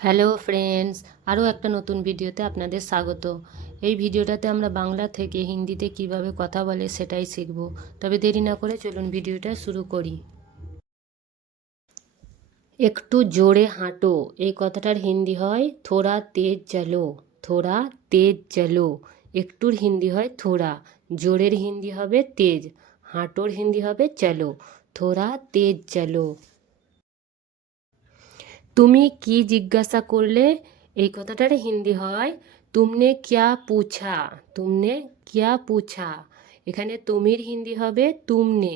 Hello friends, আরও একটা নতুন ভিডিওতে আপনাদের স্বাগত। এই ভিডিওটাতে আমরা বাংলা থেকে হিন্দিতে কিভাবে কথা বলে সেটাই শিখব। তবে দেরি না করে চলুন ভিডিওটা শুরু করি। একটু জোরে হাঁটো, এই কথাটার হিন্দি হয় থোড়া তেজ চলো। থোড়া তেজ চলো। একটুর হিন্দি হয় থোড়া, জোরের হিন্দি হবে তেজ, হাঁটোর হিন্দি হবে চলো। থোড়া তেজ চলো। তুমি কি জিজ্ঞাসা করলে, এই কথাটার হিন্দি হয় তুমনে ক্যা পুছা। তুমনে ক্যা পুছা। এখানে তুমির হিন্দি হবে তুমনে,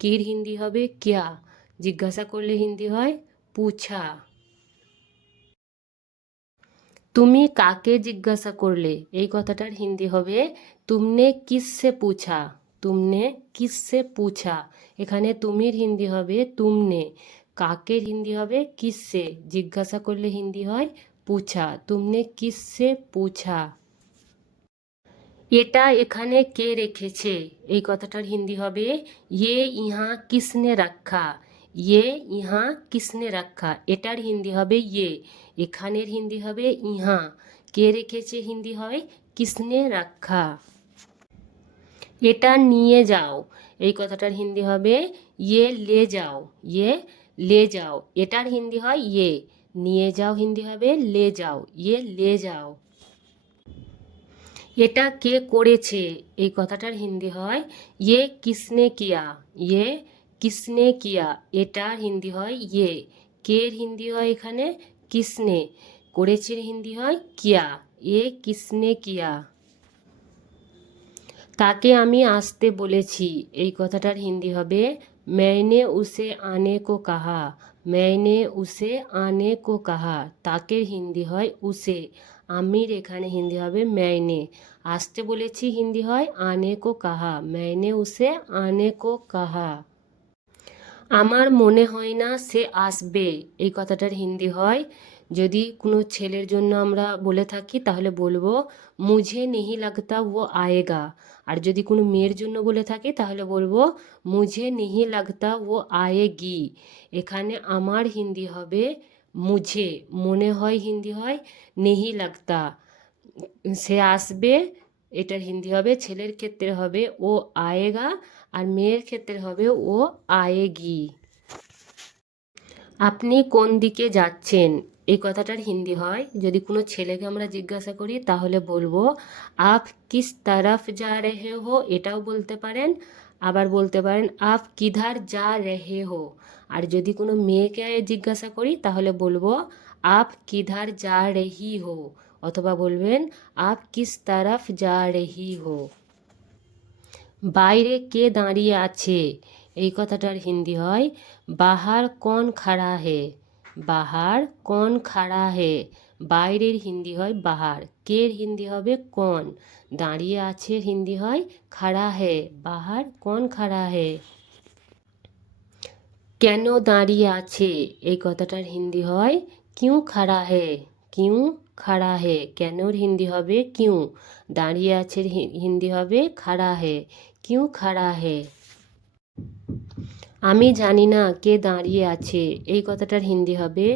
কির হিন্দি হবে ক্যা, জিজ্ঞাসা করলে হিন্দি হয় পুছা। তুমি কাকে জিজ্ঞাসা করলে, এই কথাটার হিন্দি হবে তুমনে কিসসে পুছা। তুমনে কিসসে পুছা। এখানে তুমির হিন্দি হবে তুমনে, কাকের হিন্দি হবে কিসসে, জিজ্ঞাসা করলে হিন্দি হয় পুছা। তুমনে কিসসে পুছা। এটা এখানে কে রেখেছে, এই কথাটার হিন্দি হবে ইয়ে ইহা কিসনে রাখা। ইয়ে ইহা কিসনে রাখা। এটার হিন্দি হবে ইয়ে, এখানের হিন্দি হবে ইহা, কে রেখেছে হিন্দি হয় কিসনে রাখা। এটা নিয়ে যাও, এই কথাটার হিন্দি হবে ইয়ে লে যাও। ইয়ে লে যাও। এটার হিন্দি হয় ইয়ে, নিয়ে যাও হিন্দি হবে লে যাও। ইয়ে লে যাও। এটা কে করেছে, এই কথাটার হিন্দি হয় ইয়ে কিসনে কিয়া। ইয়ে কিসনে কিয়া। এটার হিন্দি হয় ইয়ে, কের হিন্দি হয় এখানে কিসনে, করেছের হিন্দি হয় কিয়া। এ কিসনে কিয়া। তাকে আমি আসতে বলেছি, এই কথাটার হিন্দি হবে मैंने उसे आने को कहा। मैंने उसे आने को कहा। তাকের হিন্দি হয় উসে, আমির এখানে হিন্দি হবে मैंने। আসতে বলেছি হিন্দি হয় आने को कहा। मैंने उसे आने को कहा। আমার মনে হয় না সে আসবে, এই কথাটার হিন্দি হয়, যদি কোনো ছেলের জন্য আমরা বলে থাকি তাহলে বলবো মুঝে নেহি লাগতা ও আয়েগা। আর যদি কোনো মেয়ের জন্য বলে থাকি তাহলে বলবো মুঝে নেহি লাগতা ও আয়েগি। এখানে আমার হিন্দি হবে মুঝে, মনে হয় হিন্দি হয় নেহি লাগতা, সে আসবে এটার হিন্দি হবে, ছেলের ক্ষেত্রে হবে ও আয়েগা, আর মেয়ের ক্ষেত্রে হবে ও আয়েগি। আপনি কোন দিকে যাচ্ছেন, এই কথাটার হিন্দি হয়, যদি কোনো ছেলেকে আমরা জিজ্ঞাসা করি তাহলে বলবো আপ কিস তরফ যা রেহে হো, এটাও বলতে পারেন। আবার বলতে পারেন আপ কিধার যা রেহে হো। আর যদি কোনো মেয়েকে জিজ্ঞাসা করি তাহলে বলবো আপ কিধার যা রেহি হো, অথবা বলবেন আপ কিস তরফ যা রেহি হো। বাইরে কে দাঁড়িয়ে আছে, এই কথাটার হিন্দি হয় বাহার কোন খাড়া হে। বাহার কোন খাড়া হে। বাইরের হিন্দি হয় বাহার, কের হিন্দি হবে কোন, দাঁড়িয়ে আছে হিন্দি হয় খাড়া হে। বাহার কোন খাড়া হে। কেন দাঁড়িয়ে আছে, এই কথাটার হিন্দি হয় কিউ খাড়া হে। কিউ খাড়া হে। কেনর হিন্দি হবে কিউ, দাঁড়িয়ে আছে হিন্দি হবে খাড়া হে। কিউ খাড়া হে। আমি জানি না কে দাঁড়িয়ে আছে, এই কথাটার হিন্দি হবে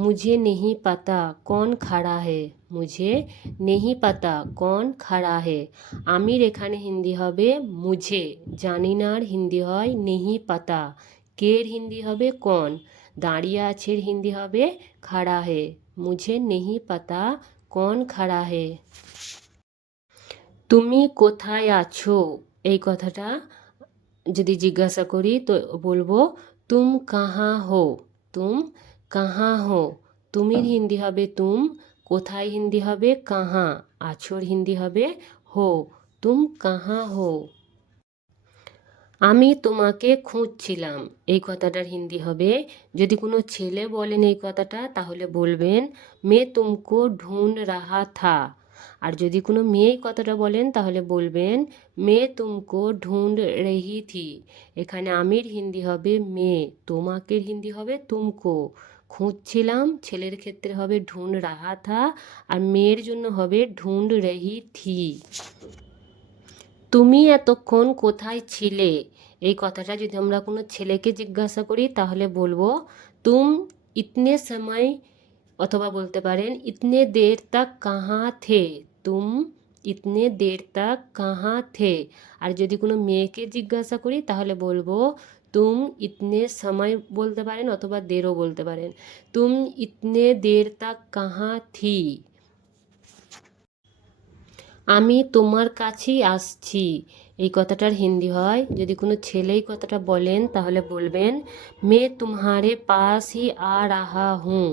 মুঝে নেহি পাতা কোন খাড়া হে। মুঝে নেহি পাতা কোন খাড়া হে। আমির এখানে হিন্দি হবে মুঝে, জানি নার হিন্দি হয় নেহি পাতা, কের হিন্দি হবে কোন, দাঁড়িয়ে আছের হিন্দি হবে খাড়া হে। মুঝে নেহি পাতা কোন খাড়া হে। তুমি কোথায় আছো, এই কথাটা যদি জিজ্ঞাসা করি তো বলবো তুম কাহা হো। তুম কাহা হো। তুমির হিন্দি হবে তুম, কোথায় হিন্দি হবে কাহা, আছোর হিন্দি হবে হো। তুম কাহা হো। আমি তোমাকে খুঁজছিলাম, এই কথাটার হিন্দি হবে, যদি কোনো ছেলে বলেন এই কথাটা তাহলে বলবেন মে তুমকো ঢুঁড় রাহা থা। আর যদি কোনো মেয়ে এই কথাটা বলেন তাহলে বলবেন মে তুমকো ঢুঁড় রহি থি। এখানে আমির হিন্দি হবে মে, তোমাকের হিন্দি হবে তুমকো। খুঁজছিলাম ছেলের ক্ষেত্রে হবে ঢুঁড় রাহা থা, আর মেয়ের জন্য হবে ঢুঁড় রহি থি। তুমি এতক্ষণ কোথায় ছিলে, এই কথাটা যদি আমরা কোনো ছেলেকে জিজ্ঞাসা করি তাহলে বলবো তুম ইতনে সময় অথবা বলতে পারেন ইতনে দের তক কাহা থে, তুম ইতনে দের তক কাহা থে। আর যদি কোনো মেয়েকে জিজ্ঞাসা করি তাহলে বলবো তুম ইতনে সময় বলতে পারেন অথবা দেরও বলতে পারেন। তুম ইতনে দের তক কাহা থি। আমি তোমার কাছেই আসছি, এই কথাটার হিন্দি হয়, যদি কোনো ছেলে এই কথাটা বলেন তাহলে বলবেন মে তুমহারে পাস হি আ রাহা হুঁ।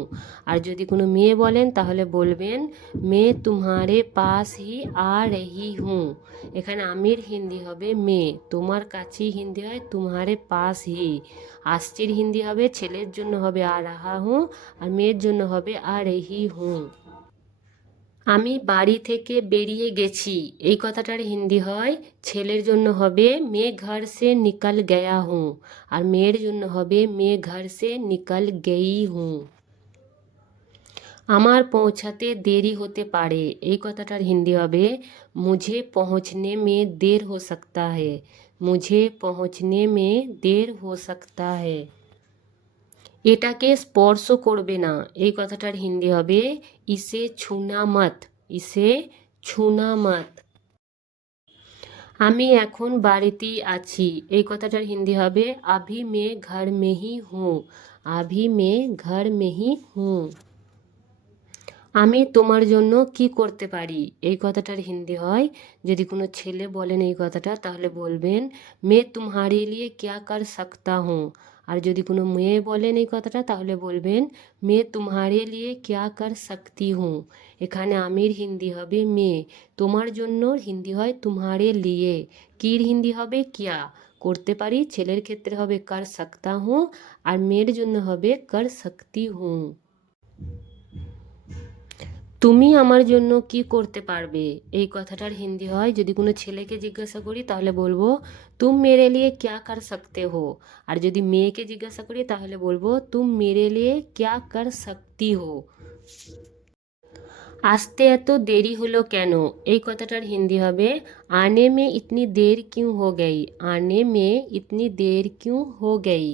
আর যদি কোনো মেয়ে বলেন তাহলে বলবেন মে তুমহারে পাস হি আ রহি হুঁ। এখানে আমির হিন্দি হবে মে, তোমার কাছেই হিন্দি হয় তুমহারে পাস হি, আসছির হিন্দি হবে ছেলের জন্য হবে আ রাহা হুঁ, আর মেয়ের জন্য হবে আ রহি হুঁ। আমি বাড়ি থেকে বেরিয়ে গেছি, এই কথাটার হিন্দি হয় ছেলের জন্য হবে মে ঘর সে নিকল গয়া হুঁ, আর মেয়ের জন্য হবে মে ঘর সে নিকল গই হুঁ। আমার পৌঁছাতে দেরি হতে পারে, এই কথাটার হিন্দি হবে মুঝে পৌঁছনে মে দের হো সকতা হ্যায়, মুঝে পৌঁছনে মে দের হো সকতা হ্যায়। এটাকে স্পর্শ করবে না, এই কথাটার হিন্দি হবে ইসে ছুনা মত, ইসে ছুনা মত। আমি এখন বাড়িতেই আছি, এই কথাটার হিন্দি হবে আভি মে ঘর মে হি হুঁ, আভি মে ঘর মে হি হুঁ। আমি তোমার জন্য কি করতে পারি, এই কথাটার হিন্দি হয়, যদি কোনো ছেলে বলেন এই কথাটা তাহলে বলবেন মে তুমহারে লিয়ে ক্যা কর সকতা হুঁ। আর যদি কোনো মেয়ে বলেন এই কথাটা তাহলে বলবেন মে তুমহারে লিয়ে ক্যা কর সকতি হুঁ। এখানে আমির হিন্দি হবে মে, তোমার জন্য হিন্দি হয় তুমহারে লিয়ে, কির হিন্দি হবে ক্যা, করতে পারি ছেলের ক্ষেত্রে হবে কর সকতা হুঁ, আর মেয়ের জন্য হবে কর সকতি হুঁ। তুমি আমার জন্য কি করতে পারবে, এই কথাটার হিন্দি হয়, যদি কোনো ছেলেকে জিজ্ঞাসা করি তাহলে বলবো তুম মেরে লিয়ে ক্যা কর সকতে হো, আর যদি মেয়েকে জিজ্ঞাসা করি তাহলে বলবো তুম মেরে লিয়ে ক্যা কর সকতি হো। আসতে এত দেরি হলো কেন, এই কথাটার হিন্দি হবে আনে মে ইতনি দের কিউ হো গই, আনে মে ইতনি দের কিউ হো গই।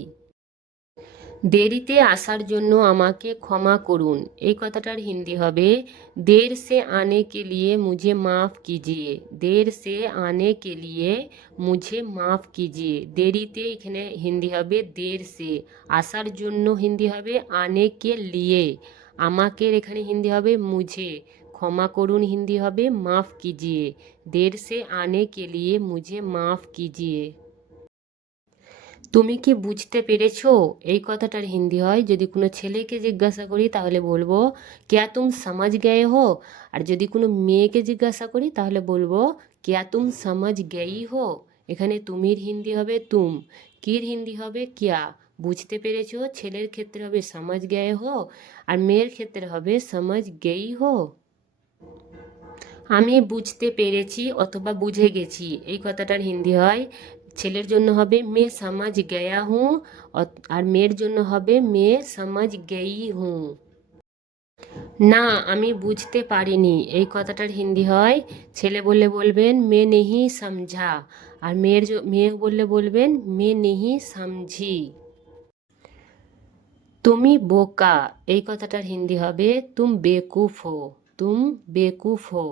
দেরিতে আসার জন্য আমাকে ক্ষমা করুন, এই কথাটার হিন্দি হবে দের সে আনে কে লিয়ে মুঝে মাফ কিজিয়ে, দের সে আনে কে লিয়ে মুঝে মাফ কিজিয়ে। দেরিতে এখানে হিন্দি হবে দের সে, আসার জন্য হিন্দি হবে আনে কে লিয়ে, আমাকে এখানে হিন্দি হবে মুঝে, ক্ষমা করুন হিন্দি হবে মাফ কিজিয়ে, দের সে আনে কে লিয়ে মুঝে মাফ কিজিয়ে। তুমি কি বুঝতে পেরেছো, এই কথাটার হিন্দি হয়, যদি কোনো ছেলেকে জিজ্ঞাসা করি তাহলে বলবো ক্যা তুম সমাজ গয়ে হো, আর যদি কোনো মেয়েকে জিজ্ঞাসা করি তাহলে বলবো ক্যা তুম সমাজ গেই হো। এখানে তুমির হিন্দি হবে তুম, কির হিন্দি হবে ক্যা, বুঝতে পেরেছো ছেলের ক্ষেত্রে হবে সমাজ গয়ে হো, আর মেয়ের ক্ষেত্রে হবে সমাজ গেই হো। আমি বুঝতে পেরেছি অথবা বুঝে গেছি, এই কথাটার হিন্দি হয়, ছেলের জন্য হবে মে সমাজ গয়া হুঁ, আর মেয়ের জন্য হবে মে সমাজ গেই হুঁ। না আমি বুঝতে পারিনি, এই কথাটার হিন্দি হয়, ছেলে বললে বলবেন মে নেহি সমঝা, আর মেয়ে বললে বলবেন মে নেহি সমঝি। তুমি বোকা, এই কথাটার হিন্দি হবে তুম বেকুফ হো, তুম বেকুফ হো।